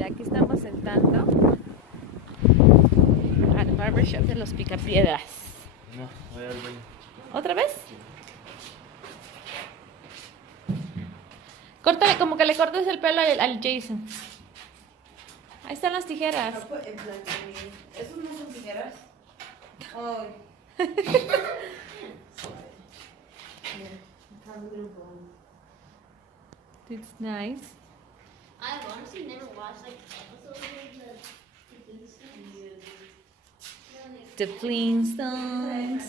mira, aquí estamos entrando al barbershop de los Picapiedras. No, voy al baño. ¿Otra vez? Córtale, como que le cortes el pelo al Jason. Ahí están las tijeras. ¿Esos no son tijeras? Ay. It's nice. I've honestly never watched like episodes of The Flintstones.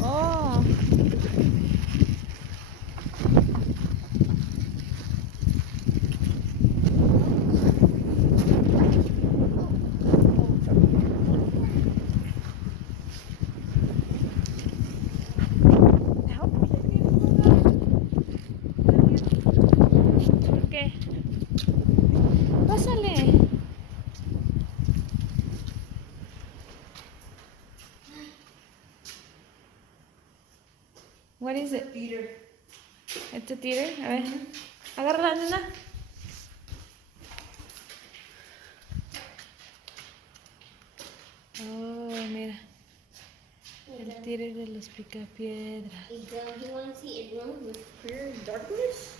Oh. ¿Por qué? Pásale. What is it? Peter. ¿Este tire? A ver. Agarra la nena. Oh, mira. El tire de los Picapiedras. You want to see a room with pure darkness?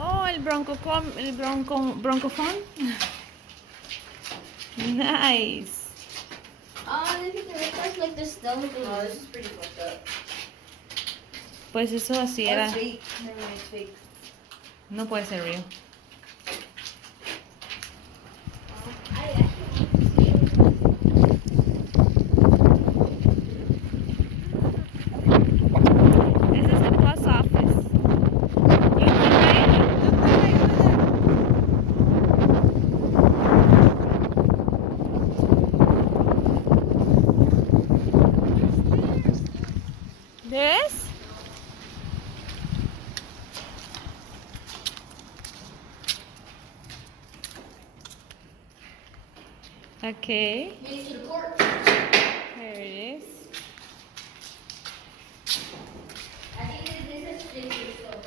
Oh, el broncofón. Nice. Oh, this is like the stone. Oh, this is pretty fucked up. Pues eso así era. That's fake. Never mind, it's fake. No puede ser real. I actually want to see it. This is the post office. Look ¿ves? Okay. Maybe to the court. There it is. I think this is Jason's store.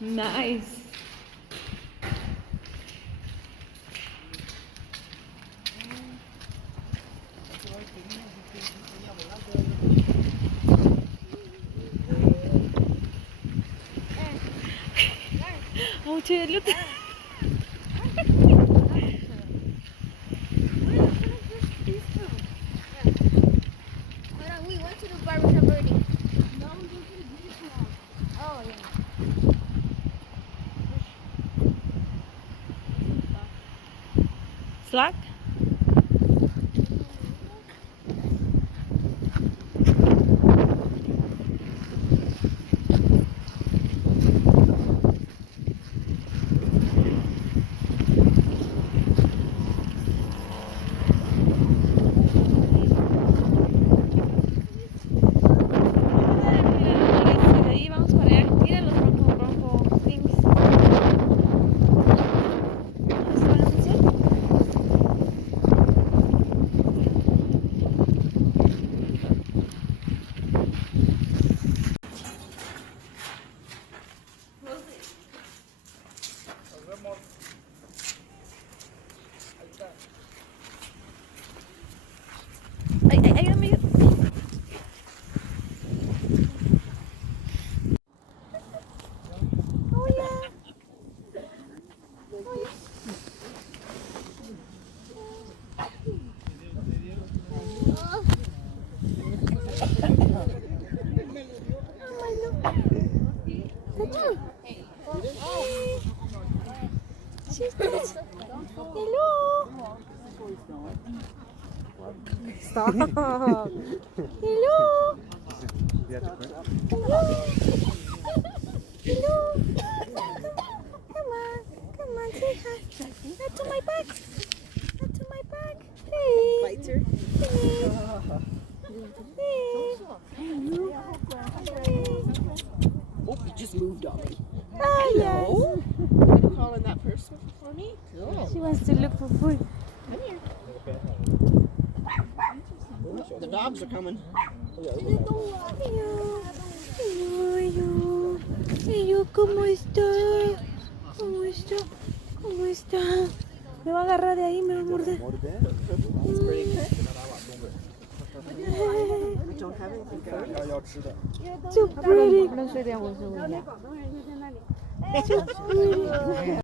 Nice. Oh, che, look. We went to the barbershop already. No, we went to the beauty salon. Oh, yeah. Slack? De ahí vamos para allá. Mira los bronco things. ¿Los van a hacer? Ayúdame. Hello. Stop. Hello. You have to print? Hello. Come on, say hi. Not to my back. Not to my back. Hey. Bites her. Oh, you just moved on me. Oh, yes. Oh, you calling that person for me? Cool. She wants to look for food. Come here. The dogs are coming. Yo, ¿cómo está? ¿Cómo está? ¿Cómo está? Me va a agarrar de ahí, me va a morder. It's pretty good. I don't have anything good. So pretty. No soy de abuso. So pretty.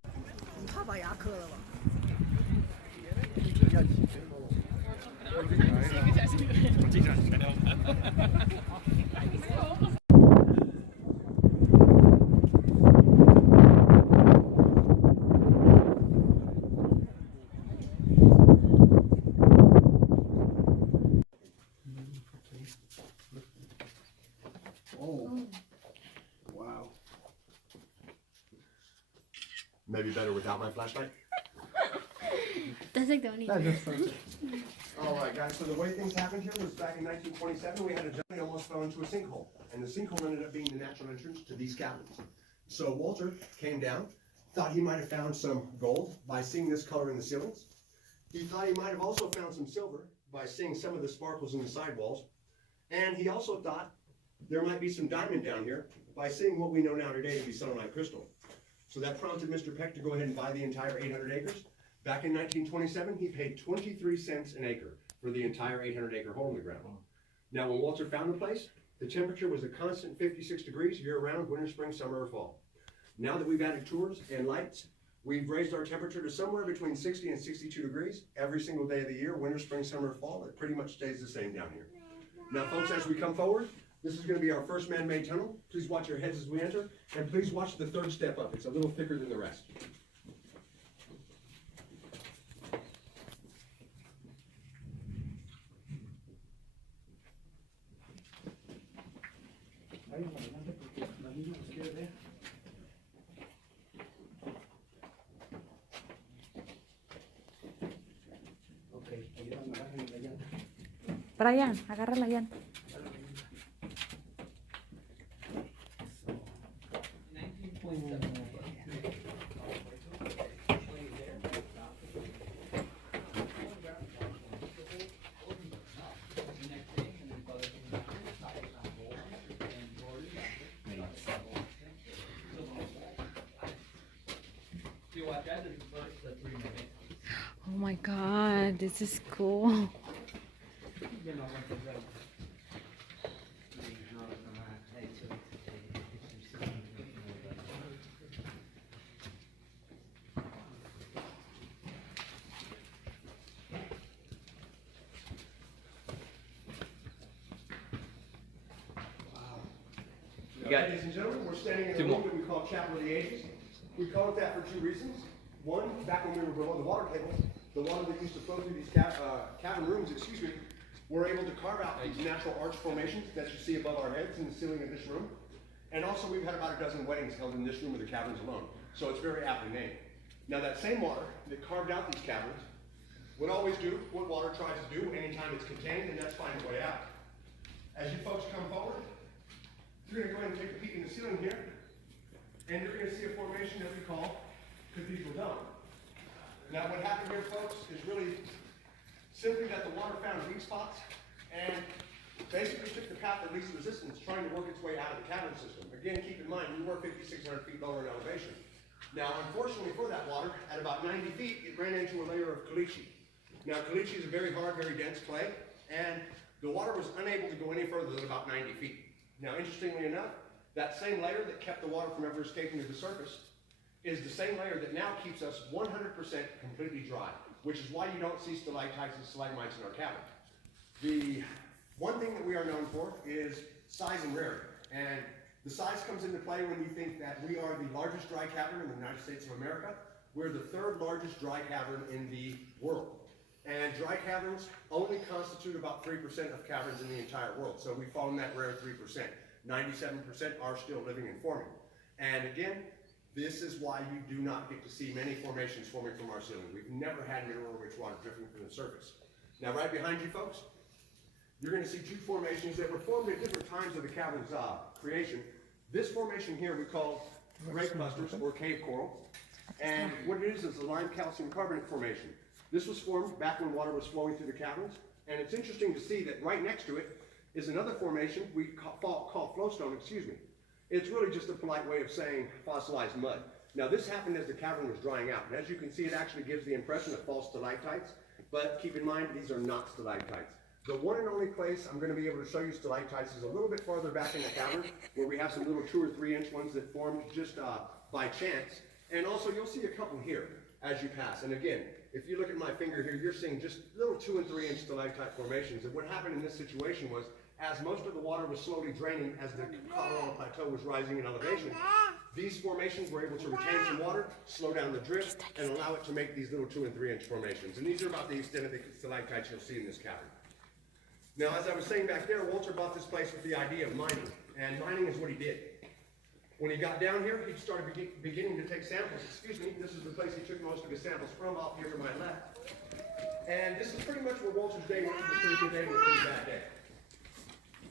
他把牙磕了吧？ Wow. Maybe better without my flashlight? That's like the only. All right, guys, so the way things happened here was back in 1927, we had a gentleman who almost fell into a sinkhole. And the sinkhole ended up being the natural entrance to these caverns. So Walter came down, thought he might have found some gold by seeing this color in the ceilings. He thought he might have also found some silver by seeing some of the sparkles in the sidewalls. And he also thought there might be some diamond down here by seeing what we know now today to be selenite crystal. So that prompted Mr. Peck to go ahead and buy the entire 800 acres. Back in 1927, he paid 23 cents an acre for the entire 800-acre hole in the ground. Now, when Walter found the place, the temperature was a constant 56 degrees year-round, winter, spring, summer, or fall. Now that we've added tours and lights, we've raised our temperature to somewhere between 60 and 62 degrees every single day of the year, winter, spring, summer, fall. It pretty much stays the same down here. Now, folks, as we come forward, this is going to be our first man-made tunnel. Please watch your heads as we enter, and please watch the third step up. It's a little thicker than the rest. Brian, agarra la llanta. Oh my god, this is cool. Ladies and gentlemen, we're standing in a room that we call Chapel of the Ages. We call it that for two reasons. One, back when we were below the water table, the water that used to flow through these cavern rooms, we're able to carve out these natural arch formations that you see above our heads in the ceiling of this room. And also we've had about a dozen weddings held in this room of the caverns alone. So it's very aptly named. Now that same water that carved out these caverns would always do what water tries to do anytime it's contained, and that's find a way out. As you folks come forward, you're going to go ahead and take a peek in the ceiling here, and you're going to see a formation that we call Cathedral Dome. Now what happened here, folks, is really simply that the water found weak spots and basically took the path of least resistance, trying to work its way out of the cavern system. Again, keep in mind, we were 5,600 feet lower in elevation. Now, unfortunately for that water, at about 90 feet, it ran into a layer of caliche. Now, caliche is a very hard, very dense clay, and the water was unable to go any further than about 90 feet. Now, interestingly enough, that same layer that kept the water from ever escaping to the surface is the same layer that now keeps us 100% completely dry, which is why you don't see stalactites and stalagmites in our cavern. The one thing that we are known for is size and rarity. And the size comes into play when we think that we are the largest dry cavern in the United States of America. We're the third largest dry cavern in the world. And dry caverns only constitute about 3% of caverns in the entire world. So we fall in that rare 3%. 97% are still living and forming. And again, this is why you do not get to see many formations forming from our ceiling. We've never had mineral-rich water drifting from the surface. Now, right behind you folks, you're going to see two formations that were formed at different times of the cavern's creation. This formation here we call grape clusters or cave coral. And what it is a lime calcium carbonate formation. This was formed back when water was flowing through the caverns. And it's interesting to see that right next to it is another formation we call flowstone, It's really just a polite way of saying fossilized mud. Now this happened as the cavern was drying out. And as you can see, it actually gives the impression of false stalactites. But keep in mind, these are not stalactites. The one and only place I'm going to be able to show you stalactites is a little bit farther back in the cavern, where we have some little 2 or 3 inch ones that formed just by chance. And also you'll see a couple here as you pass. And again, if you look at my finger here, you're seeing just little 2 and 3 inch stalactite formations. And what happened in this situation was, as most of the water was slowly draining as the Colorado Plateau was rising in elevation, these formations were able to retain some water, slow down the drift, and allow it to make these little 2 and 3 inch formations. And these are about the extent of the stalactites you'll see in this cavern. Now, as I was saying back there, Walter bought this place with the idea of mining, and mining is what he did. When he got down here, he started beginning to take samples. This is the place he took most of his samples from, off here to my left. And this is pretty much where Walter's day went from a pretty good day to a pretty bad day.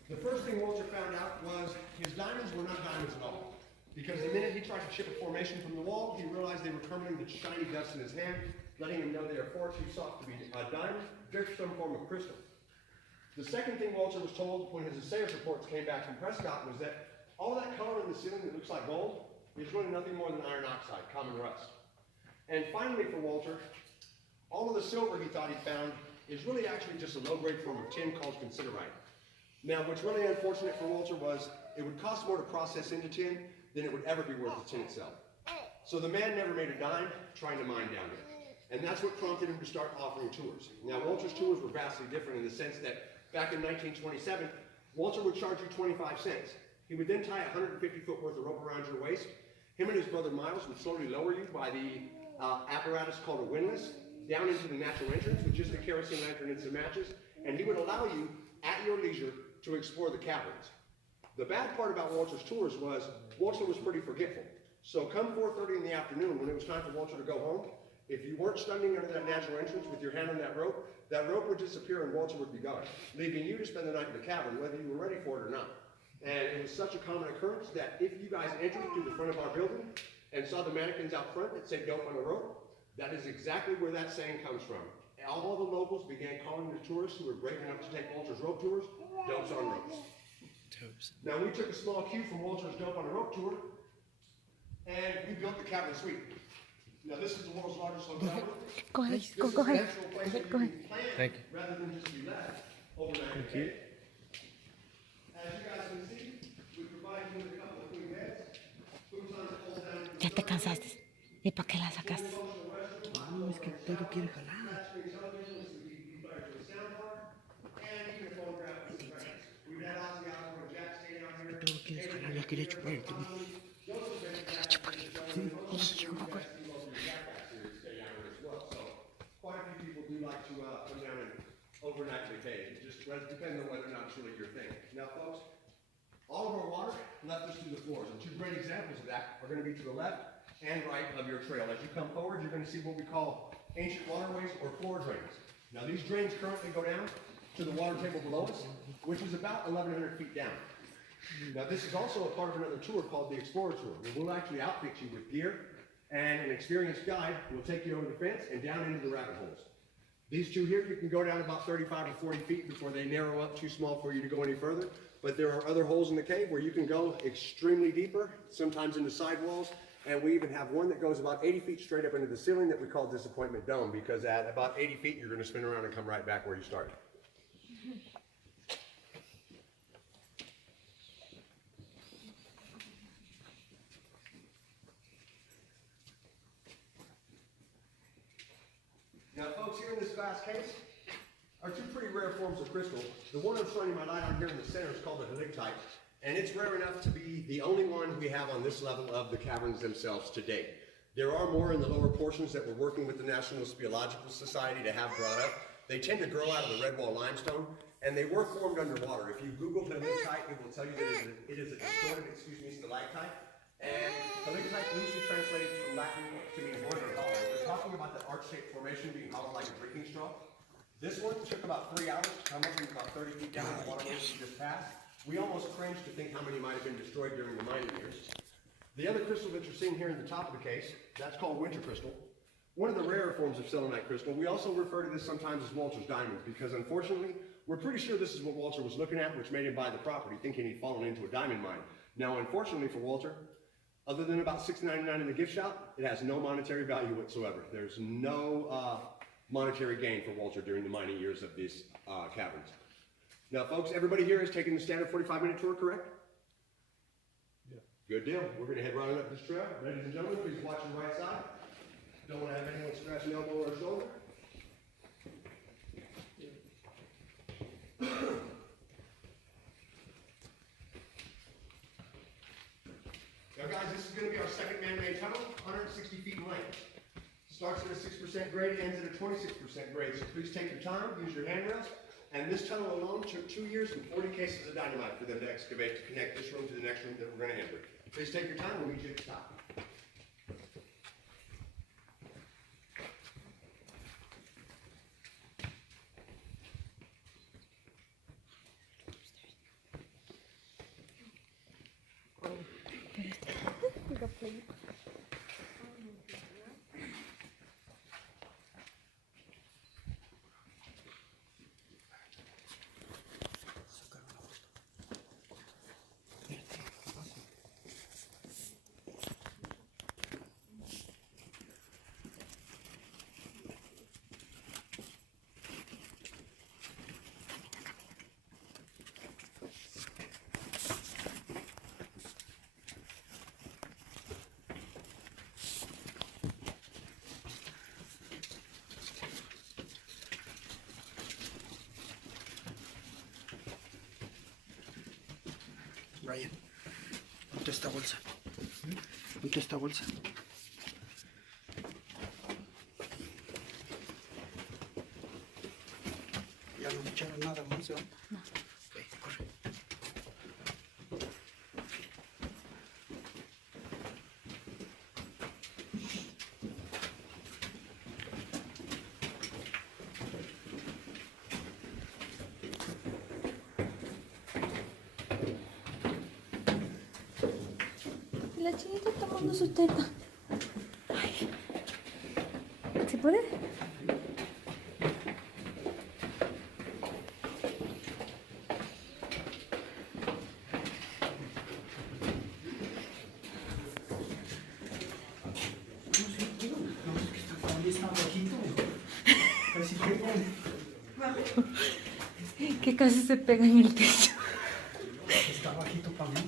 The first thing Walter found out was his diamonds were not diamonds at all. Because the minute he tried to chip a formation from the wall, he realized they were turning the shiny dust in his hand, letting him know they are far too soft to be a diamond, just some form of crystal. The second thing Walter was told when his assayers reports came back from Prescott was that all that color in the ceiling that looks like gold is really nothing more than iron oxide, common rust. And finally for Walter, all of the silver he thought he found is really actually just a low-grade form of tin called considerite. Now, what's really unfortunate for Walter was it would cost more to process into tin than it would ever be worth the tin itself. So the man never made a dime trying to mine down there. And that's what prompted him to start offering tours. Now, Walter's tours were vastly different in the sense that back in 1927, Walter would charge you 25 cents. He would then tie 150 foot worth of rope around your waist. Him and his brother Miles would slowly lower you by the apparatus called a windlass down into the natural entrance with just a kerosene lantern and some matches. And he would allow you, at your leisure, to explore the caverns. The bad part about Walter's tours was Walter was pretty forgetful. So come 4:30 in the afternoon, when it was time for Walter to go home, if you weren't standing under that natural entrance with your hand on that rope would disappear and Walter would be gone, leaving you to spend the night in the cavern, whether you were ready for it or not. And it was such a common occurrence that if you guys entered through the front of our building and saw the mannequins out front that said dope on a rope, that is exactly where that saying comes from. All the locals began calling the tourists who were brave enough to take Walter's rope tours, dopes on ropes. Now we took a small cue from Walter's dope on a rope tour, and we built the cavern suite. Now this is the world's largest hotel room. Go ahead, This go is ahead. an actual place that you can plan rather than just be left overnight. Thank you. As you guys can see, we provide you with a couple of queen beds. Ya te cansaste. ¿Y para qué la sacaste? No, es que todo quiere jalar. Todo quieres jalar, ya quería chupar el tubo. Quite a few people do like to come down and overnight vacay. It just depends on whether or not it's really your thing. Now, folks, all of our water left us through the floors, and two great examples of that are going to be to the left and right of your trail. As you come forward, you're going to see what we call ancient waterways or floor drains. Now, these drains currently go down to the water table below us, which is about 1,100 feet down. Now, this is also a part of another tour called the Explorer Tour, where we'll actually outfit you with gear, and an experienced guide will take you over the fence and down into the rabbit holes. These two here, you can go down about 35 or 40 feet before they narrow up too small for you to go any further. But there are other holes in the cave where you can go extremely deeper, sometimes into sidewalls. And we even have one that goes about 80 feet straight up into the ceiling that we call Disappointment Dome, because at about 80 feet, you're going to spin around and come right back where you started. Now, folks, here in this glass case are two pretty rare forms of crystal. The one I'm showing you my light on here in the center is called the helictite, and it's rare enough to be the only one we have on this level of the caverns themselves to date. There are more in the lower portions that we're working with the National Speleological Society to have brought up. They tend to grow out of the red wall limestone, and they were formed underwater. If you Google helictite, it will tell you that it is a distorted, stalactite. And helictite loosely translated from Latin to mean wood or hollow. We're talking about the arch-shaped formation being hollow like a drinking straw. This one took about 3 hours to come up from about 30 feet down the water we just passed. We almost cringed to think how many might have been destroyed during the mining years. The other crystal that you're seeing here in the top of the case, that's called winter crystal. One of the rarer forms of selenite crystal. We also refer to this sometimes as Walter's diamonds because unfortunately, we're pretty sure this is what Walter was looking at, which made him buy the property, thinking he'd fallen into a diamond mine. Now, unfortunately for Walter, other than about $6.99 in the gift shop, it has no monetary value whatsoever. There's no monetary gain for Walter during the mining years of these caverns. Now, folks, everybody here has taken the standard 45-minute tour, correct? Yeah. Good deal. We're going to head right on up this trail. Ladies and gentlemen, please watch the right side. Don't want to have anyone scratch an elbow or a shoulder. Now, guys, this is going to be our second man-made tunnel, 160 feet in length. Starts at a 6% grade, ends at a 26% grade. So please take your time, use your handrails. And this tunnel alone took 2 years and 40 cases of dynamite for them to excavate to connect this room to the next room that we're going to enter. Please take your time. We'll meet you at the top. Brian, ponte esta bolsa. Ponte esta bolsa. Ya no me echaron nada más, ¿no? No. Ok, corre. La chinita está tomando su teta. Ay. ¿Se puede? Que casi se pega en el techo. Está bajito para mí.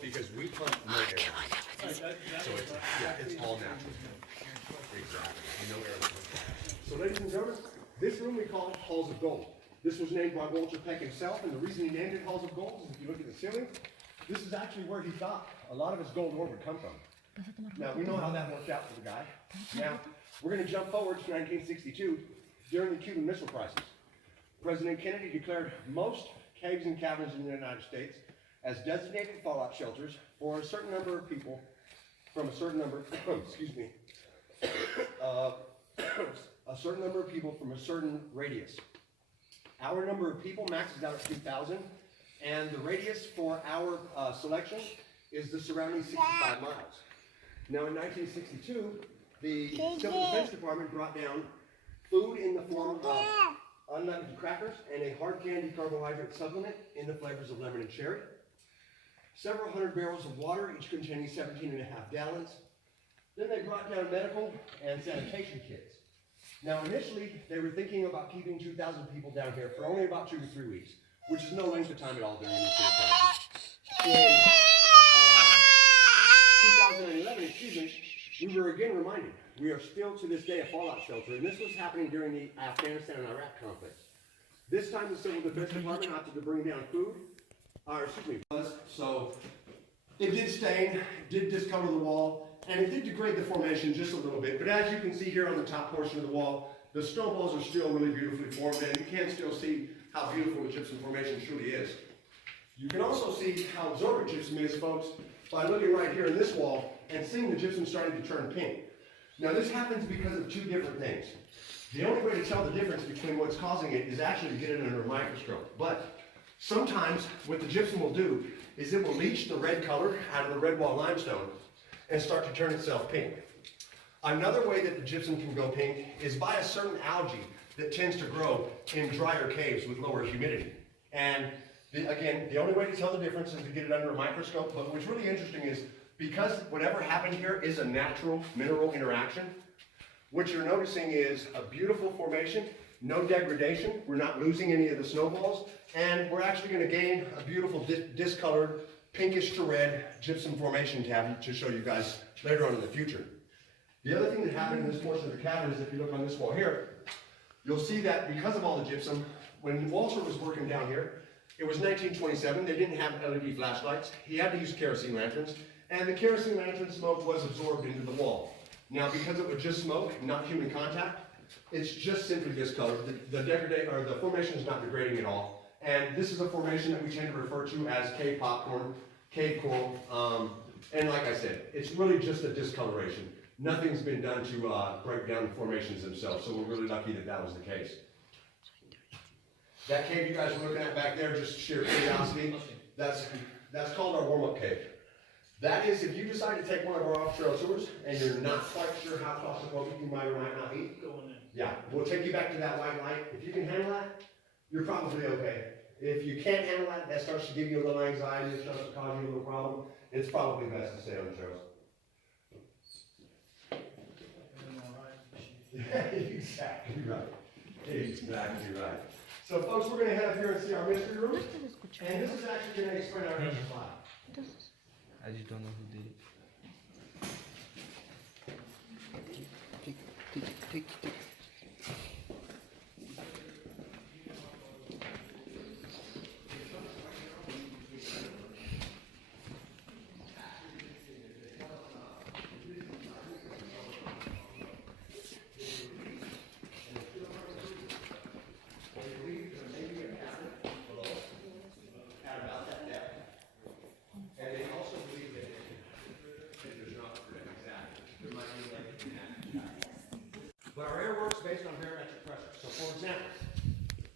Because we pump no air. So it's all natural. Exactly. No air. So ladies and gentlemen, this room we call Halls of Gold. This was named by Walter Peck himself, and the reason he named it Halls of Gold is if you look at the ceiling, this is actually where he thought a lot of his gold ore would come from. Now, we know how that worked out for the guy. Now, we're going to jump forward to 1962, during the Cuban Missile Crisis. President Kennedy declared most caves and caverns in the United States as designated fallout shelters for a certain number of people from a certain number, a certain number of people from a certain radius. Our number of people maxes out at 2,000, and the radius for our selection is the surrounding 65 miles. Now in 1962, the Civil Defense Department brought down food in the form of unleavened crackers and a hard candy carbohydrate supplement in the flavors of lemon and cherry. Several hundred barrels of water, each containing 17.5 gallons. Then they brought down medical and sanitation kits. Now initially, they were thinking about keeping 2,000 people down here for only about 2 to 3 weeks, which is no length of time at all during this crisis. In 2011, we were again reminded, we are still to this day a fallout shelter, and this was happening during the Afghanistan and Iraq conflict. This time the Civil Defense Department opted to bring down food, so it did stain, did discolor the wall, and it did degrade the formation just a little bit, but as you can see here on the top portion of the wall, the snowballs are still really beautifully formed, and you can still see how beautiful the gypsum formation truly is. You can also see how absorbent gypsum is, folks, by looking right here in this wall and seeing the gypsum starting to turn pink. Now this happens because of two different things. The only way to tell the difference between what's causing it is actually to get it under a microscope. But sometimes what the gypsum will do is it will leach the red color out of the red wall limestone and start to turn itself pink. Another way that the gypsum can go pink is by a certain algae that tends to grow in drier caves with lower humidity. And again, the only way to tell the difference is to get it under a microscope, but what's really interesting is because whatever happened here is a natural mineral interaction, what you're noticing is a beautiful formation, no degradation, we're not losing any of the snowballs, and we're actually going to gain a beautiful discolored, pinkish to red gypsum formation to show you guys later on in the future. The other thing that happened in this portion of the cavern is if you look on this wall here, you'll see that because of all the gypsum, when Walter was working down here, it was 1927, they didn't have LED flashlights, he had to use kerosene lanterns, and the kerosene lantern smoke was absorbed into the wall. Now because it was just smoke, not human contact, it's just simply discolored. The formation is not degrading at all. And this is a formation that we tend to refer to as cave popcorn, cave coral, and like I said, it's really just a discoloration. Nothing's been done to break down the formations themselves, so we're really lucky that that was the case. That cave you guys were looking at back there, just sheer curiosity, that's called our warm-up cave. That is, if you decide to take one of our off-trail tours and you're not quite sure how claustrophobic you might or might not be, yeah, we'll take you back to that white light. If you can handle that, you're probably okay. If you can't handle that, that starts to give you a little anxiety, it starts to cause you a little problem, it's probably best to stay on the trails. Exactly right. Exactly right. So folks, we're going to head up here and see our mystery room. And this is actually going to explain our next slide. I just don't know who did it. Take. But our air works based on barometric pressure. So for example,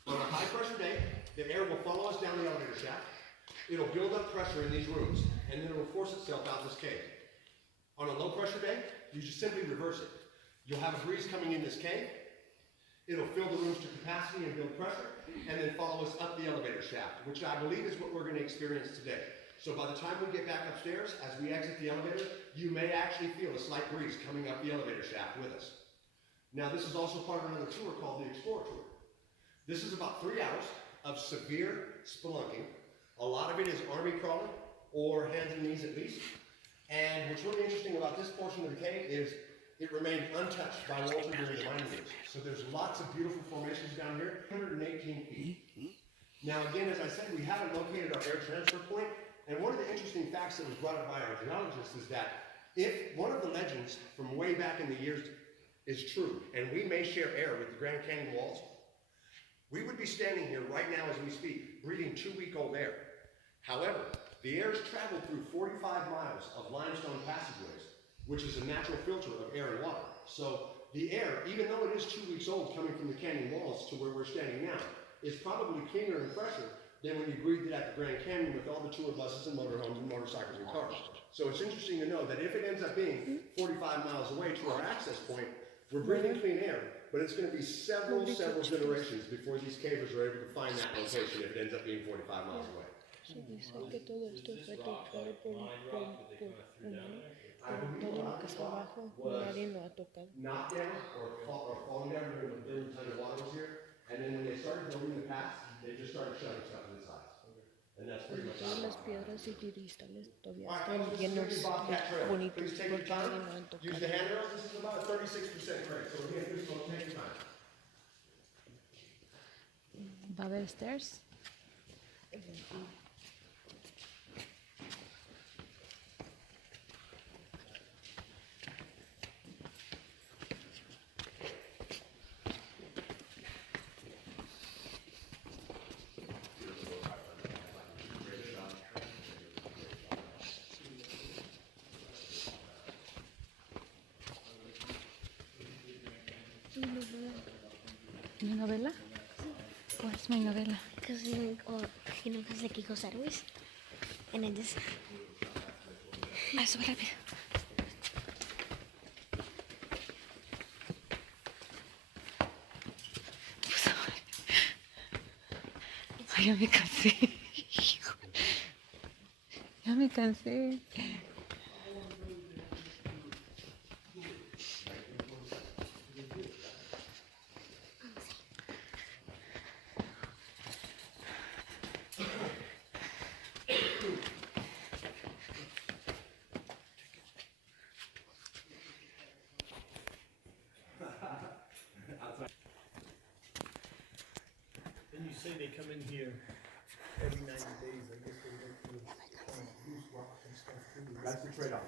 on a high pressure day, the air will follow us down the elevator shaft. It'll build up pressure in these rooms, and then it will force itself out this cave. On a low pressure day, you just simply reverse it. You'll have a breeze coming in this cave. It'll fill the rooms to capacity and build pressure, and then follow us up the elevator shaft, which I believe is what we're going to experience today. So by the time we get back upstairs, as we exit the elevator, you may actually feel a slight breeze coming up the elevator shaft with us. Now this is also part of another tour called the Explorer Tour. This is about 3 hours of severe spelunking. A lot of it is army crawling, or hands and knees at least. And what's really interesting about this portion of the cave is it remained untouched by Walter during the mining years. So there's lots of beautiful formations down here, 118 feet. Now again, as I said, we haven't located our air transfer point. And one of the interesting facts that was brought up by our geologists is that if one of the legends from way back in the years is true, and we may share air with the Grand Canyon walls, we would be standing here right now as we speak, breathing 2-week-old air. However, the air is traveled through 45 miles of limestone passageways, which is a natural filter of air and water. So the air, even though it is 2 weeks old coming from the canyon walls to where we're standing now, is probably cleaner and fresher than when you breathed it at the Grand Canyon with all the tour buses and motorhomes and motorcycles and cars. So it's interesting to know that if it ends up being 45 miles away to our access point, we're breathing clean air, but it's going to be several generations before these cavers are able to find that location if it ends up being 45 miles away. Se dice que todo esto fue tocado por humano, pero todo lo que está abajo nadie lo ha tocado. Knocked down or fallen down during the time the water was here, and then when they started building the paths, they just started shutting stuff to the sides. And And that's pretty much Todas las piedras y cristales todavía están llenos de bonitos Please take your porque time. nadie lo han Use tocado. the handrails. This is about a 36% grade. So again, just take your time. ¿Va a haber stairs? ¿Mi novela? What's my novela? Because because like Kiko Sarwis. And I just Eso rápido. Ay, ya me cansé. Ya me cansé. And you say they come in here every 90 days. I guess they look for loose rocks and stuff too. That's the trade-off.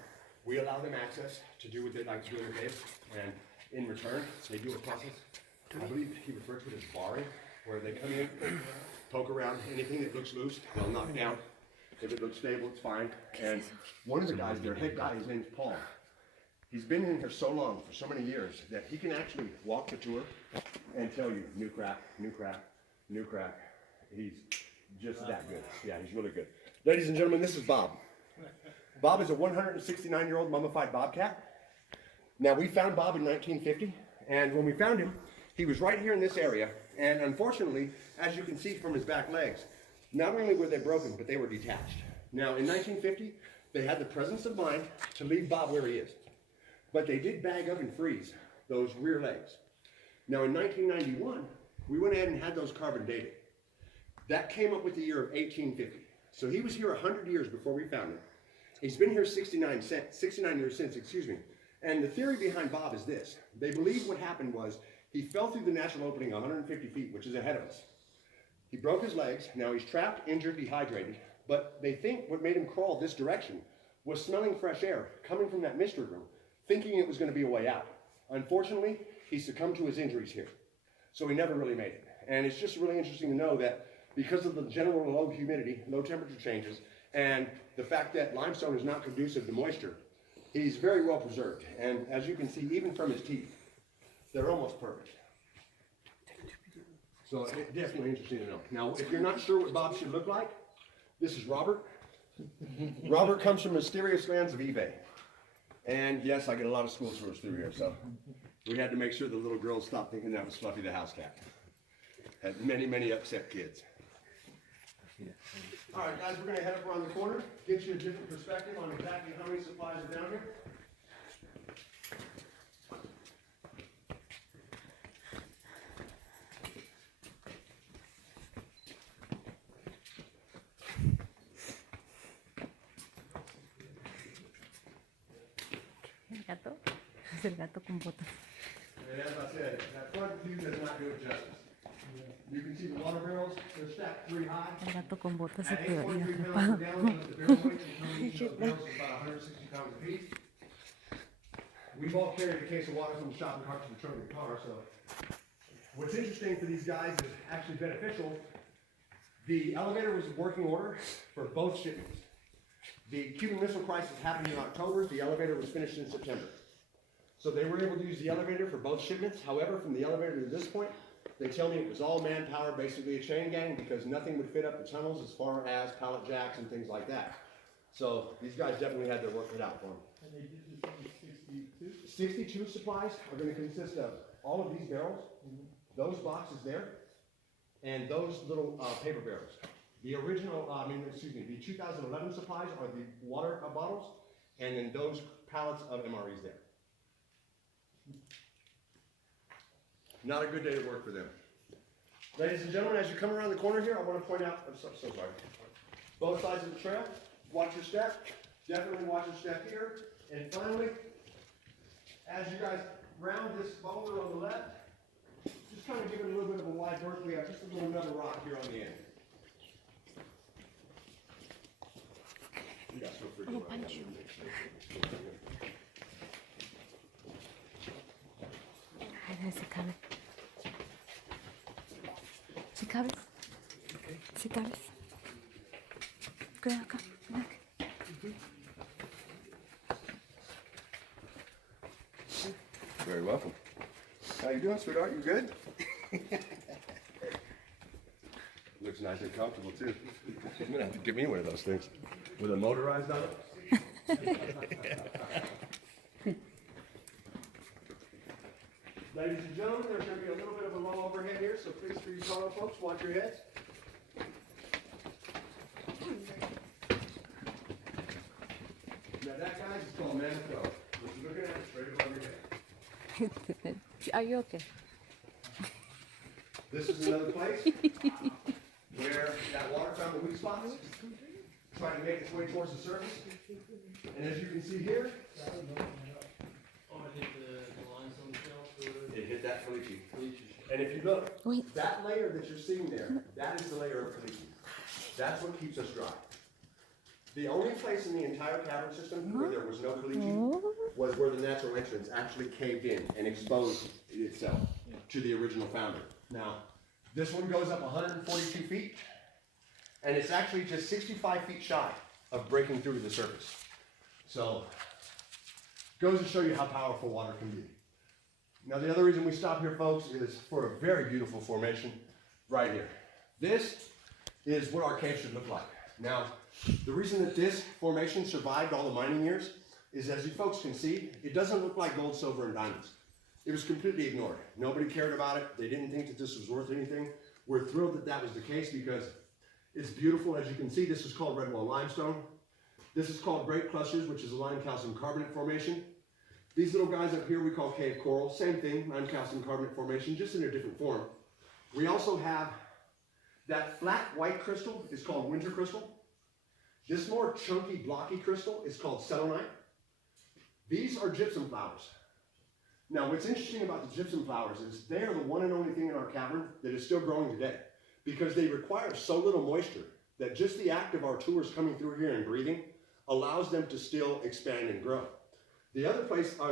We allow them access to do what they like to do in the cave, and in return, they do a process. I believe he referred to it as barring, where they come in, poke around, anything that looks loose, they'll knock down. If it looks stable, it's fine. And one of the guys, their head guy, his name's Paul. He's been in here so long, for so many years, that he can actually walk the tour and tell you, new crack, new crack, new crack. He's just that good. Yeah, he's really good. Ladies and gentlemen, this is Bob. Bob is a 169-year-old mummified bobcat. Now, we found Bob in 1950, and when we found him, he was right here in this area, and unfortunately, as you can see from his back legs, not only were they broken, but they were detached. Now, in 1950, they had the presence of mind to leave Bob where he is, but they did bag up and freeze those rear legs. Now, in 1991, we went ahead and had those carbon dated. That came up with the year of 1850. So he was here 100 years before we found him. He's been here 69 years since, excuse me. And the theory behind Bob is this. They believe what happened was he fell through the natural opening 150 feet, which is ahead of us. He broke his legs. Now he's trapped, injured, dehydrated. But they think what made him crawl this direction was smelling fresh air coming from that mystery room, thinking it was going to be a way out. Unfortunately, he succumbed to his injuries here. So he never really made it. And it's just really interesting to know that because of the general low humidity, low temperature changes, and the fact that limestone is not conducive to moisture, he's very well preserved. And as you can see, even from his teeth, they're almost perfect. So it's definitely interesting to know. Now, if you're not sure what Bob should look like, this is Robert. Robert comes from mysterious lands of eBay. And yes, I get a lot of school tours through here, so we had to make sure the little girls stopped thinking that was Fluffy the house cat. Had many, many upset kids. All right, guys, we're going to head up around the corner, get you a different perspective on exactly how many supplies are down here. El gato es el gato con botas. And as I said, that front view does not do it justice. You can see the water barrels, they're stacked 3 high. El gato con botas se At quedó 8.3 bien pounds atrapado. per gallon, the barrel weight is coming each of the barrels is about 160 pounds apiece. We've all carried a case of water from the shopping cart to the trunk of the car, so what's interesting for these guys is actually beneficial. The elevator was in working order for both shipments. The Cuban Missile Crisis happened in October, the elevator was finished in September. So they were able to use the elevator for both shipments. However, from the elevator to this point, they tell me it was all manpower, basically a chain gang, because nothing would fit up the tunnels as far as pallet jacks and things like that. So these guys definitely had their work cut out for them. And they did this in 62? 62 supplies are going to consist of all of these barrels, those boxes there, and those little paper barrels. The original, the 2011 supplies are the water bottles, and then those pallets of MREs there. Not a good day to work for them. Ladies and gentlemen, as you come around the corner here, I want to point out, I'm so sorry. both sides of the trail. Watch your step. Definitely watch your step here. And finally, as you guys round this boulder on the left, just kind of give it a little bit of a wide berth. We have just a little another rock here on the end. You guys feel free to run down Se cabe. Se cabe. Se cabe. Cuidado acá. Cuidado acá. Very welcome. How you doing, sweetheart? You good? Looks nice and comfortable too. You're gonna have to give me one of those things with a motorized on it. Ladies and gentlemen, there's going to be a little bit of a low overhead here, so please, for you fellow folks, watch your heads. Now that, guys, is called Manitou, which you're looking at straight above your head. Are you okay? This is another place where that water found the weak spots, trying to make its way towards the surface. And as you can see here, it hit that caliche. And if you look, that layer that you're seeing there, that is the layer of caliche. That's what keeps us dry. The only place in the entire cavern system where there was no caliche was where the natural entrance actually caved in and exposed itself to the original founder. Now, this one goes up 142 feet, and it's actually just 65 feet shy of breaking through to the surface. So, goes to show you how powerful water can be. Now, the other reason we stop here, folks, is for a very beautiful formation right here. This is what our cave should look like. Now, the reason that this formation survived all the mining years is, as you folks can see, it doesn't look like gold, silver, and diamonds. It was completely ignored. Nobody cared about it. They didn't think that this was worth anything. We're thrilled that that was the case because it's beautiful. As you can see, this is called red wall limestone. This is called great clusters, which is a lime calcium carbonate formation. These little guys up here we call cave coral. Same thing, lime calcium carbonate formation, just in a different form. We also have that flat white crystal is called winter crystal. This more chunky, blocky crystal is called selenite. These are gypsum flowers. Now, what's interesting about the gypsum flowers is they are the one and only thing in our cavern that is still growing today because they require so little moisture that just the act of our tours coming through here and breathing allows them to still expand and grow. The other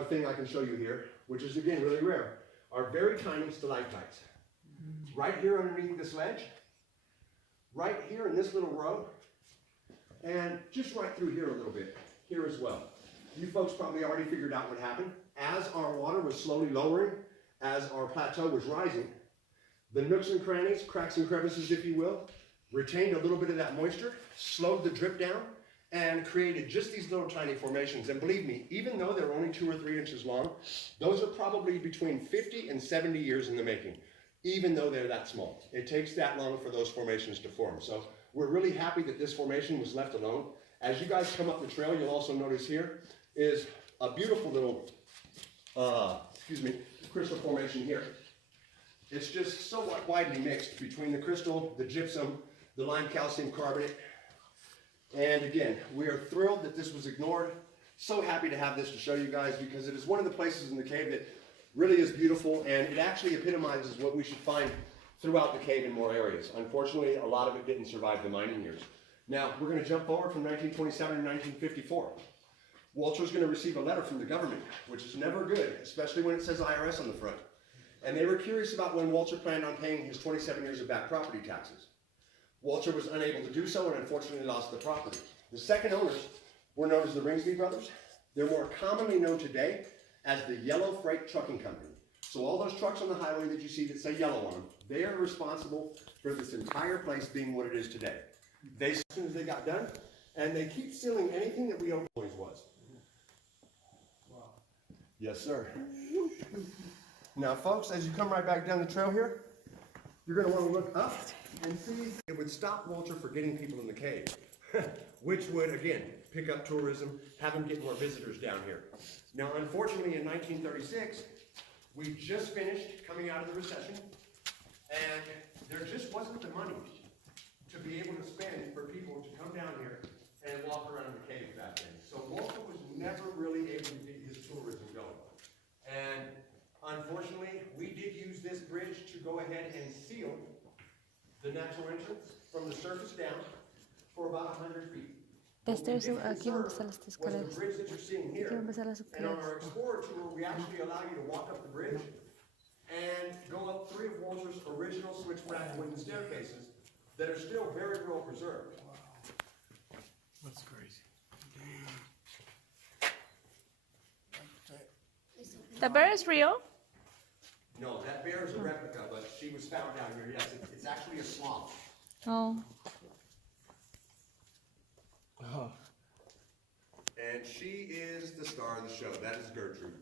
thing I can show you here, which is again really rare, are very tiny stalactites. Right here underneath this ledge, right here in this little row, and just right through here a little bit, here as well. You folks probably already figured out what happened. As our water was slowly lowering, as our plateau was rising, the nooks and crannies, cracks and crevices if you will, retained a little bit of that moisture, slowed the drip down, and created just these little tiny formations. And believe me, even though they're only 2 or 3 inches long, those are probably between 50 and 70 years in the making, even though they're that small. It takes that long for those formations to form. So we're really happy that this formation was left alone. As you guys come up the trail, you'll also notice here is a beautiful little, crystal formation here. It's just so widely mixed between the crystal, the gypsum, the lime calcium carbonate. And again, we are thrilled that this was ignored. So happy to have this to show you guys because it is one of the places in the cave that really is beautiful, and it actually epitomizes what we should find throughout the cave in more areas. Unfortunately, a lot of it didn't survive the mining years. Now, we're going to jump forward from 1927 to 1954. Walter's going to receive a letter from the government, which is never good, especially when it says IRS on the front. And they were curious about when Walter planned on paying his 27 years of back property taxes. Walter was unable to do so and unfortunately lost the property. The second owners were known as the Ringsby brothers. They're more commonly known today as the Yellow Freight Trucking Company. So all those trucks on the highway that you see that say yellow on them, they are responsible for this entire place being what it is today. They, as soon as they got done, and they keep stealing anything that we always was. Wow. Yes, sir. Now, folks, as you come right back down the trail here, you're going to want to look up and see. It would stop Walter from getting people in the cave, which would, again, pick up tourism, have them get more visitors down here. Now, unfortunately, in 1936, we just finished coming out of the recession, and there just wasn't the money to be able to spend for people to come down here and walk around the cave back then. So Walter was never really able to get his tourism going. And unfortunately, we did use this bridge to go ahead and seal the natural entrance from the surface down for about 100 feet. Aquí van a empezar las Was the escaleras. bridge that you're seeing here. Aquí van a empezar las And on escaleras. our Explorer tour, we actually allow you to walk up the bridge and go up 3 of Walter's original switchback wooden staircases that are still very well preserved. That's crazy. The bear is real? No, that bear is a replica, but she was found down here. Yes, it's actually a sloth. Oh. Oh. And she is the star of the show. That is Gertrude.